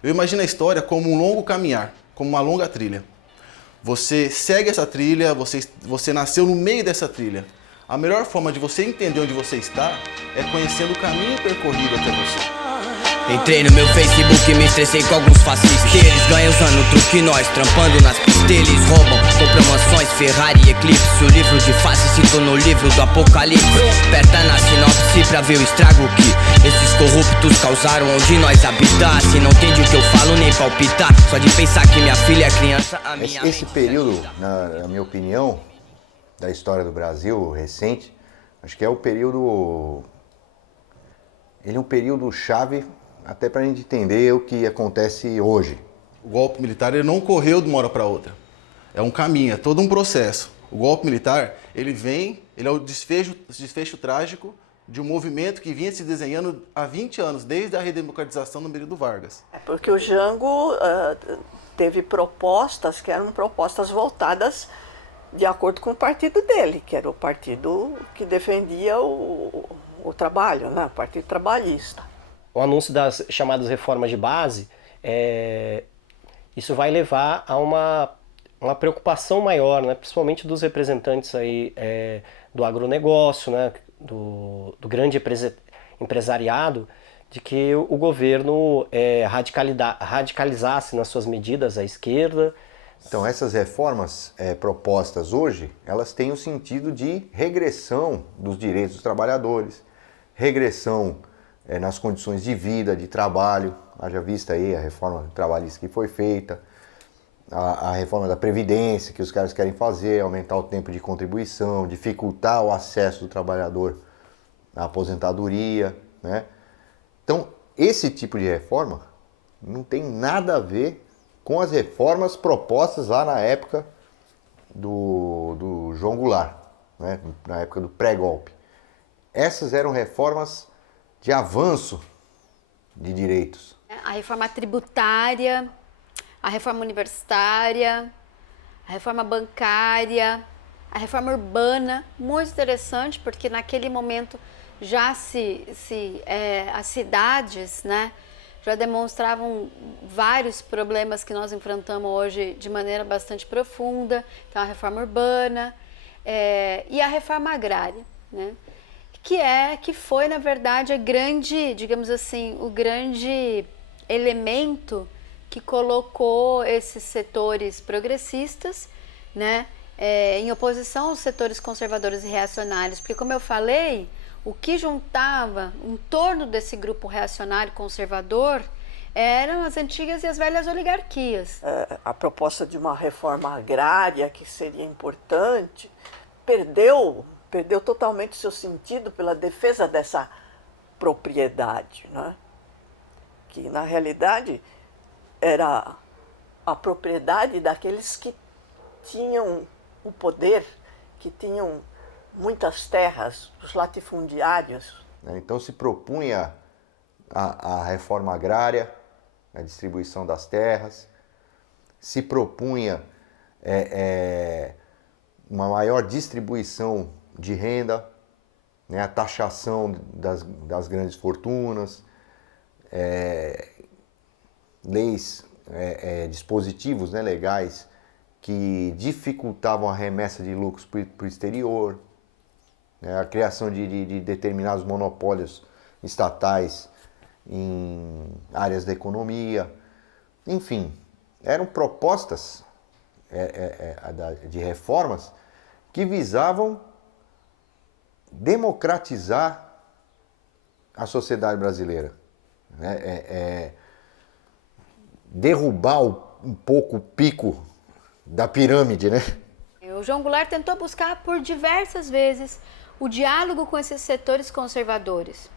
Eu imagino a história como um longo caminhar, como uma longa trilha. Você segue essa trilha, você nasceu no meio dessa trilha. A melhor forma de você entender onde você está é conhecendo o caminho percorrido até você. Entrei no meu Facebook e me estressei com alguns fascistas. Eles ganham usando o truque, nós trampando nas pistas. Eles roubam, compram mansões, Ferrari e Eclipse. O livro de face citou no livro do Apocalipse. Aperta na sinopse pra ver o estrago que esses corruptos causaram onde nós habitar. Se não entende o que eu falo, nem palpitar. Só de pensar que minha filha é criança, a minha Esse período, na minha opinião, da história do Brasil recente, acho que é o período... Ele é um período chave até para a gente entender o que acontece hoje. O golpe militar ele não ocorreu de uma hora para outra. É um caminho, é todo um processo. O golpe militar, ele é o desfecho trágico de um movimento que vinha se desenhando há 20 anos, desde a redemocratização no período Vargas. É porque o Jango teve propostas que eram propostas voltadas de acordo com o partido dele, que era o partido que defendia o trabalho, né? O Partido Trabalhista. O anúncio das chamadas reformas de base, isso vai levar a uma preocupação maior, né? Principalmente dos representantes aí, do agronegócio, né? do grande empresariado, de que o governo radicalizasse nas suas medidas à esquerda. Então essas reformas propostas hoje, elas têm o sentido de regressão dos direitos dos trabalhadores, regressão nas condições de vida, de trabalho. Haja vista aí a reforma trabalhista que foi feita, a reforma da Previdência que os caras querem fazer, aumentar o tempo de contribuição, dificultar o acesso do trabalhador à aposentadoria, né? Então, esse tipo de reforma não tem nada a ver com as reformas propostas lá na época do João Goulart, né? Na época do pré-golpe. Essas eram reformas de avanço de direitos. A reforma tributária, a reforma universitária, a reforma bancária, a reforma urbana, muito interessante, porque naquele momento já as cidades, né, já demonstravam vários problemas que nós enfrentamos hoje de maneira bastante profunda. Então, a reforma urbana e a reforma agrária, né, que foi, na verdade, digamos assim, o grande elemento que colocou esses setores progressistas, né, em oposição aos setores conservadores e reacionários, porque, como eu falei, o que juntava em torno desse grupo reacionário conservador eram as antigas e as velhas oligarquias. A proposta de uma reforma agrária, que seria importante, perdeu totalmente seu sentido pela defesa dessa propriedade, né? Que, na realidade, era a propriedade daqueles que tinham o poder, que tinham muitas terras, os latifundiários. Então se propunha a reforma agrária, a distribuição das terras, se propunha uma maior distribuição de renda, né, a taxação das grandes fortunas, leis, dispositivos, né, legais que dificultavam a remessa de lucros para o exterior, a criação de determinados monopólios estatais em áreas da economia. Enfim, eram propostas de reformas que visavam democratizar a sociedade brasileira, né? Derrubar um pouco o pico da pirâmide, né? O João Goulart tentou buscar por diversas vezes o diálogo com esses setores conservadores,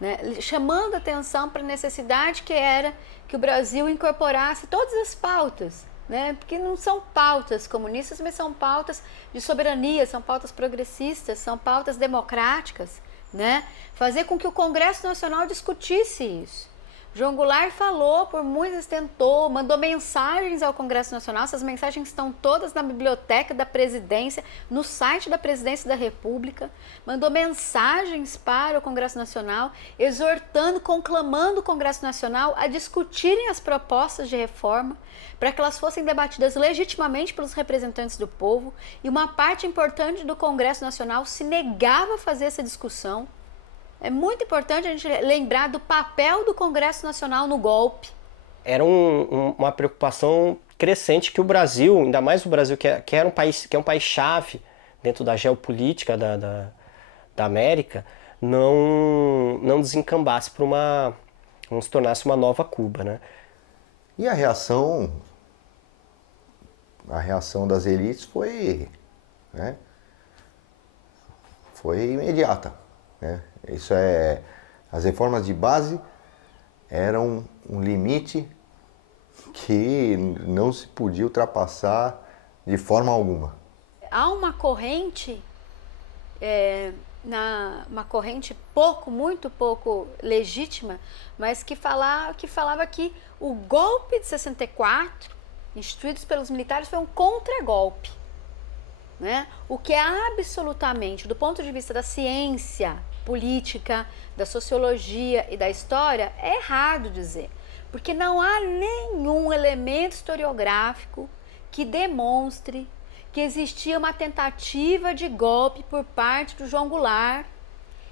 né? Chamando atenção para a necessidade que era que o Brasil incorporasse todas as pautas, né? Porque não são pautas comunistas, mas são pautas de soberania, são pautas progressistas, são pautas democráticas, né? Fazer com que o Congresso Nacional discutisse isso. João Goulart falou, por muito vezes tentou, mandou mensagens ao Congresso Nacional. Essas mensagens estão todas na biblioteca da presidência, no site da Presidência da República. Mandou mensagens para o Congresso Nacional, exortando, conclamando o Congresso Nacional a discutirem as propostas de reforma para que elas fossem debatidas legitimamente pelos representantes do povo. E uma parte importante do Congresso Nacional se negava a fazer essa discussão. É muito importante a gente lembrar do papel do Congresso Nacional no golpe. Era uma preocupação crescente que o Brasil, ainda mais o Brasil, que é um país-chave dentro da geopolítica da América, não desencambasse para não se tornasse uma nova Cuba, né? E a reação das elites foi, né, foi imediata, né? Isso as reformas de base eram um limite que não se podia ultrapassar de forma alguma. Há uma corrente, uma corrente muito pouco legítima, mas que falava que o golpe de 64, instituído pelos militares, foi um contragolpe, né? O que é absolutamente, do ponto de vista da ciência política, da sociologia e da história, é errado dizer, porque não há nenhum elemento historiográfico que demonstre que existia uma tentativa de golpe por parte do João Goulart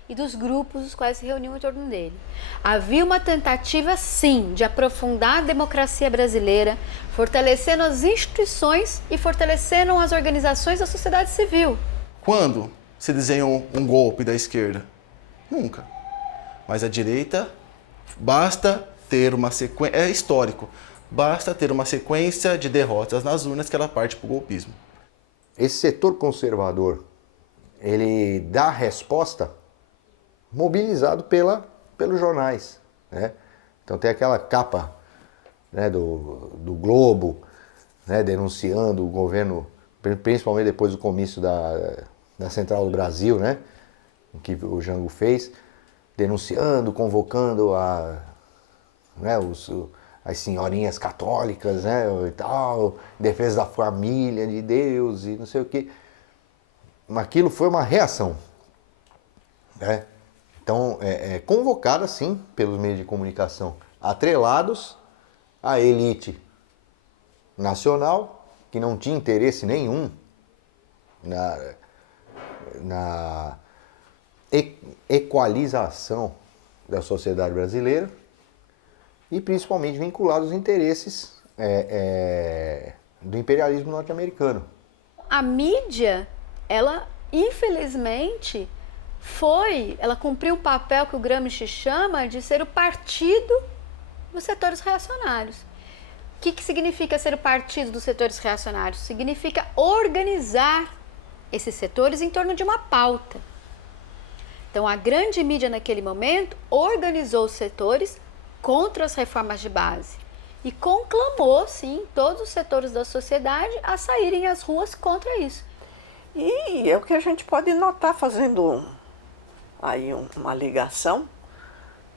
e dos grupos os quais se reuniam em torno dele. Havia uma tentativa, sim, de aprofundar a democracia brasileira, fortalecendo as instituições e fortalecendo as organizações da sociedade civil. Quando se desenhou um golpe da esquerda? Nunca. Mas a direita, basta ter uma sequência, é histórico, basta ter uma sequência de derrotas nas urnas que ela parte para o golpismo. Esse setor conservador, ele dá resposta mobilizado pelos jornais, né? Então tem aquela capa, né, do Globo, né, denunciando o governo, principalmente depois do comício da Central do Brasil, né, que o Jango fez, denunciando, convocando as senhorinhas católicas, né, e tal, defesa da família, de Deus e não sei o quê. Aquilo foi uma reação, né? Então, convocada, sim, pelos meios de comunicação, atrelados à elite nacional, que não tinha interesse nenhum na equalização da sociedade brasileira e principalmente vinculados aos interesses do imperialismo norte-americano. A mídia, ela infelizmente ela cumpriu o papel que o Gramsci chama de ser o partido dos setores reacionários. O que significa ser o partido dos setores reacionários? Significa organizar esses setores em torno de uma pauta. Então, a grande mídia naquele momento organizou os setores contra as reformas de base e conclamou, sim, todos os setores da sociedade a saírem às ruas contra isso. E é o que a gente pode notar fazendo aí uma ligação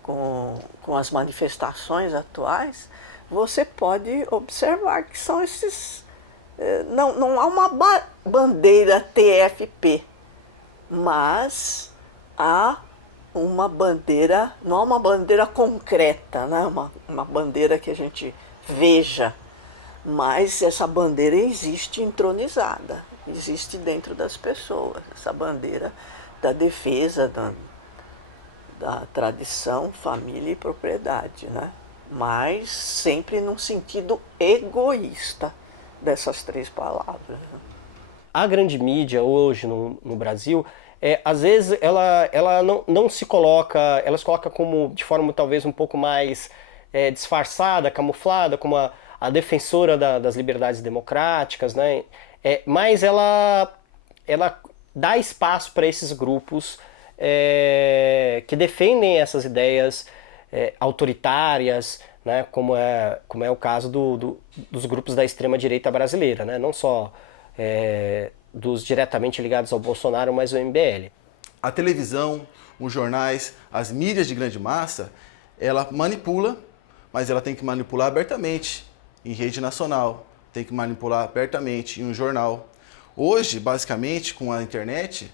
com as manifestações atuais. Você pode observar que são esses... Não há uma bandeira TFP, mas há uma bandeira, não há uma bandeira concreta, né? Uma bandeira que a gente veja, mas essa bandeira existe entronizada, existe dentro das pessoas, essa bandeira da defesa da tradição, família e propriedade, né? Mas sempre num sentido egoísta dessas três palavras. A grande mídia hoje no Brasil, às vezes ela não se coloca, ela se coloca como de forma talvez um pouco mais disfarçada, camuflada, como a defensora das liberdades democráticas, né? Mas ela dá espaço para esses grupos que defendem essas ideias autoritárias, né? Como é o caso dos grupos da extrema-direita brasileira, né? Não só dos diretamente ligados ao Bolsonaro, mas o MBL. A televisão, os jornais, as mídias de grande massa, ela manipula mas ela tem que manipular abertamente em rede nacional, tem que manipular abertamente em um jornal. Hoje, basicamente, com a internet,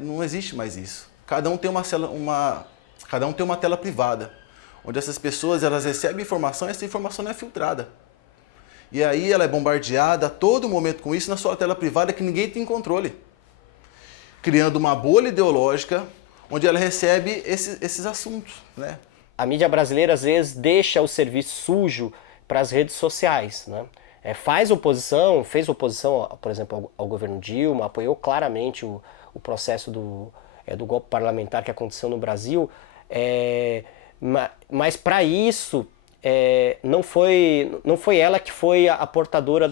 não existe mais isso. Cada um tem uma tela privada, onde essas pessoas elas recebem informação e essa informação não é filtrada. E aí ela é bombardeada a todo momento com isso na sua tela privada que ninguém tem controle, criando uma bolha ideológica onde ela recebe esses assuntos, né? A mídia brasileira às vezes deixa o serviço sujo para as redes sociais, né? Fez oposição, por exemplo, ao governo Dilma, apoiou claramente o processo do golpe parlamentar que aconteceu no Brasil, mas para isso não foi ela que foi a portadora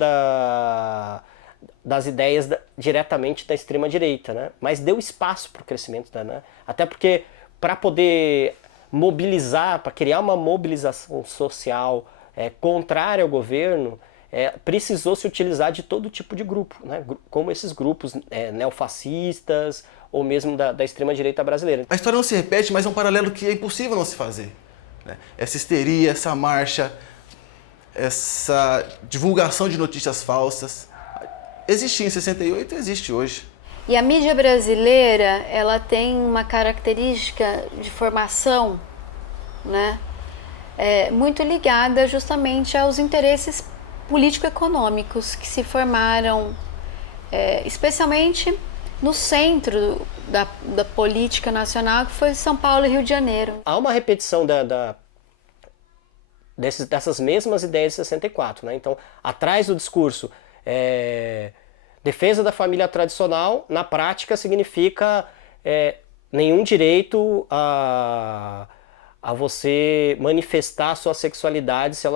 das ideias diretamente da extrema-direita, né? Mas deu espaço para o crescimento, né? Até porque para poder mobilizar, para criar uma mobilização social contrária ao governo, precisou se utilizar de todo tipo de grupo, né? Como esses grupos neofascistas ou mesmo da extrema-direita brasileira. A história não se repete, mas é um paralelo que é impossível não se fazer, né? Essa histeria, essa marcha, essa divulgação de notícias falsas, existia em 68 e existe hoje. E a mídia brasileira, ela tem uma característica de formação, né? Muito ligada justamente aos interesses político-econômicos que se formaram, especialmente no centro da política nacional, que foi São Paulo e Rio de Janeiro. Há uma repetição dessas mesmas ideias de 64, né? Então, atrás do discurso defesa da família tradicional, na prática significa nenhum direito a você manifestar a sua sexualidade se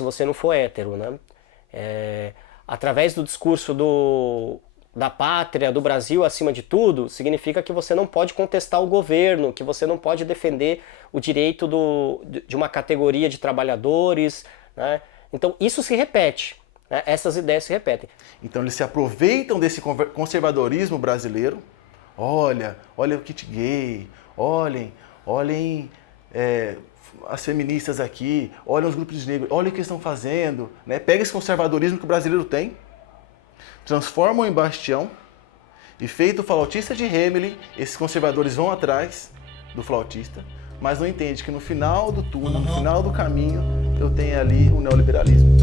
você não for hétero, né? Através do discurso da pátria, do Brasil acima de tudo, significa que você não pode contestar o governo, que você não pode defender o direito de uma categoria de trabalhadores, né? Então isso se repete, né? Essas ideias se repetem. Então eles se aproveitam desse conservadorismo brasileiro. Olha o kit gay, olhem as feministas aqui, olhem os grupos negros, olhem o que eles estão fazendo, né? Pega esse conservadorismo que o brasileiro tem, transformam em bastião e feito o flautista de Hamelin, esses conservadores vão atrás do flautista, mas não entende que no final do túnel, no final do caminho, eu tenho ali o neoliberalismo.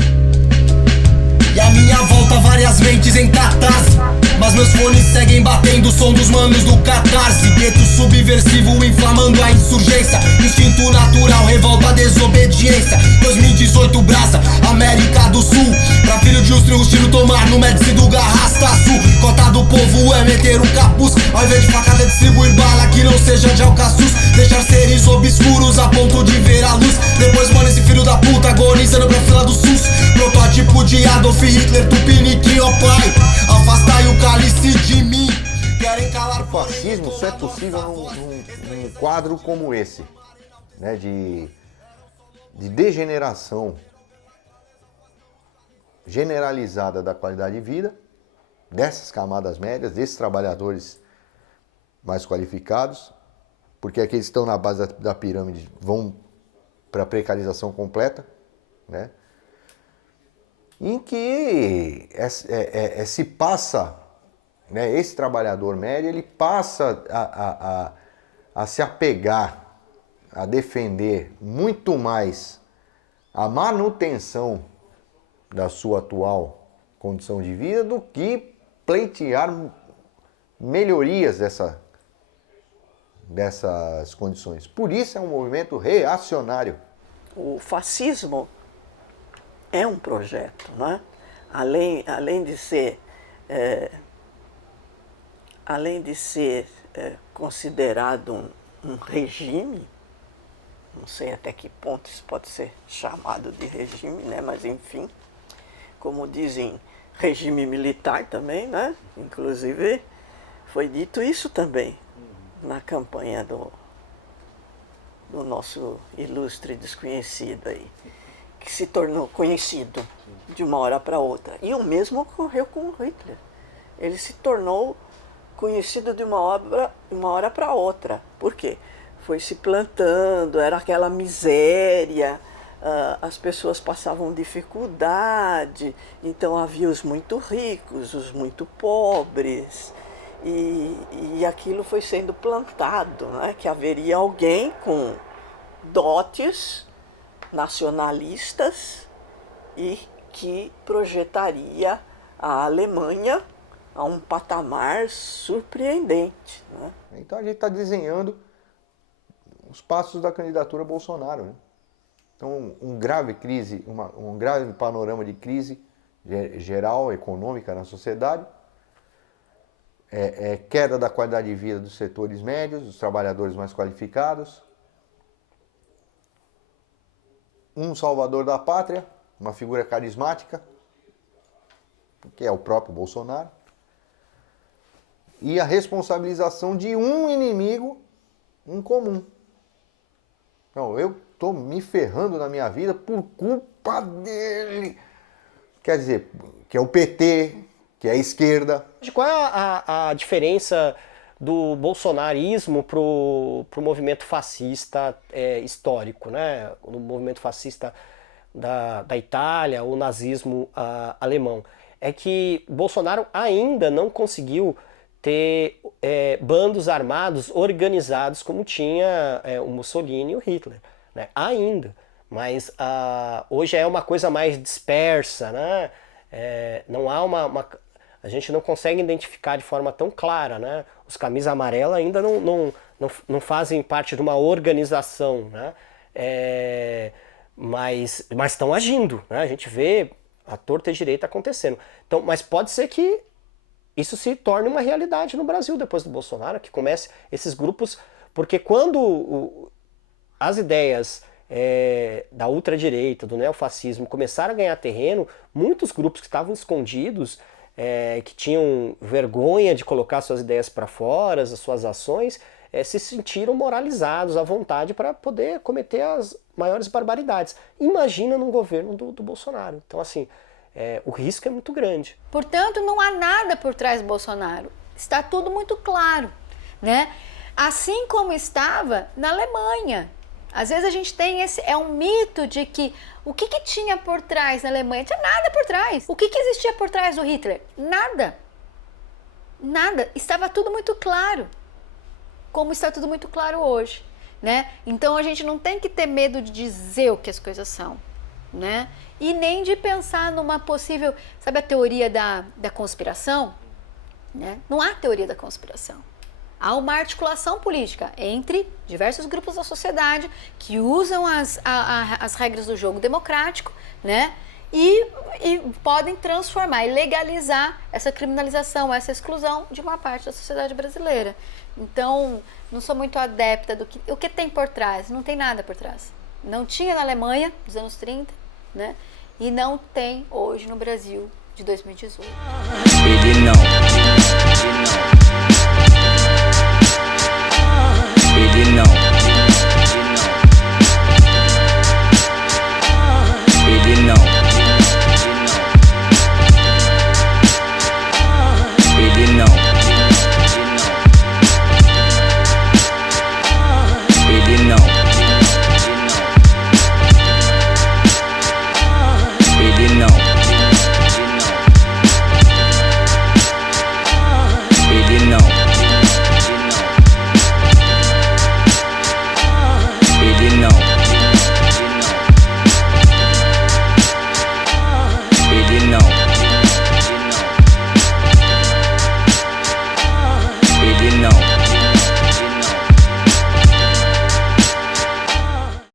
E a minha volta várias mentes em catarse, mas meus fones seguem batendo o som dos manos do catarse. Gueto subversivo inflamando a insurgência, instinto natural, revolta, desobediência. 2018 Brasa, América do Sul, pra filho de os tiro tomar no Médici do Garrastaçu. Cota do povo é meter um capuz, ao invés de facada distribuir bala que não seja de alcaçuz. Deixar seres obscuros a ponto de ver a luz. Depois mano esse filho da puta agonizando pra fila do SUS. Protótipo de Adolf Hitler, Tupiniquim, ó pai, afastai o cálice de mim. Querem calar o fascismo só é possível num quadro como esse, né, de degeneração generalizada da qualidade de vida dessas camadas médias, desses trabalhadores mais qualificados, porque aqueles que estão na base da pirâmide vão para a precarização completa, né? Em que se passa, né, esse trabalhador médio, ele passa a se apegar, a defender muito mais a manutenção da sua atual condição de vida do que pleitear melhorias dessas condições. Por isso é um movimento reacionário. O fascismo é um projeto, né? Além de ser considerado um regime, não sei até que ponto isso pode ser chamado de regime, né? Mas enfim, como dizem, regime militar também, né? Inclusive foi dito isso também na campanha do nosso ilustre desconhecido aí, que se tornou conhecido de uma hora para outra. E o mesmo ocorreu com o Hitler. Ele se tornou conhecido de uma hora para outra. Por quê? foi se plantando, era aquela miséria, as pessoas passavam dificuldade, então havia os muito ricos, os muito pobres, e aquilo foi sendo plantado, né? Que haveria alguém com dotes nacionalistas e que projetaria a Alemanha a um patamar surpreendente, né? Então a gente está desenhando os passos da candidatura Bolsonaro, né? Então um grave panorama de crise geral, econômica na sociedade, queda da qualidade de vida dos setores médios, dos trabalhadores mais qualificados, um salvador da pátria, uma figura carismática, que é o próprio Bolsonaro, e a responsabilização de um inimigo em comum. Então, eu estou me ferrando na minha vida por culpa dele. Quer dizer, que é o PT, que é a esquerda. Qual é a diferença do bolsonarismo pro movimento fascista histórico, né? O movimento fascista da Itália, o nazismo alemão? É que Bolsonaro ainda não conseguiu ter bandos armados organizados como tinha o Mussolini e o Hitler, né? Ainda. Mas hoje é uma coisa mais dispersa, né? Não há a gente não consegue identificar de forma tão clara, né? Os camisas amarelas ainda não fazem parte de uma organização, né? Mas estão agindo, né? A gente vê a torta e direita acontecendo. Então, mas pode ser que isso se torne uma realidade no Brasil depois do Bolsonaro, que comece esses grupos, porque quando as ideias da ultradireita, do neofascismo começaram a ganhar terreno, muitos grupos que estavam escondidos, que tinham vergonha de colocar suas ideias para fora, as suas ações, se sentiram moralizados à vontade para poder cometer as maiores barbaridades. Imagina num governo do Bolsonaro. Então, assim, o risco é muito grande. Portanto, não há nada por trás do Bolsonaro. Está tudo muito claro, né? Assim como estava na Alemanha. Às vezes a gente tem um mito de que o que tinha por trás na Alemanha? Não tinha nada por trás. O que existia por trás do Hitler? Nada. Nada. Estava tudo muito claro. Como está tudo muito claro hoje, né? Então a gente não tem que ter medo de dizer o que as coisas são, né? E nem de pensar numa possível, sabe a teoria da conspiração? Né? Não há teoria da conspiração. Há uma articulação política entre diversos grupos da sociedade que usam as regras do jogo democrático, né? E podem transformar e legalizar essa criminalização, essa exclusão de uma parte da sociedade brasileira. Então, não sou muito adepta do que... O que tem por trás? Não tem nada por trás. Não tinha na Alemanha, dos anos 30, né? E não tem hoje no Brasil, de 2018. Ele não.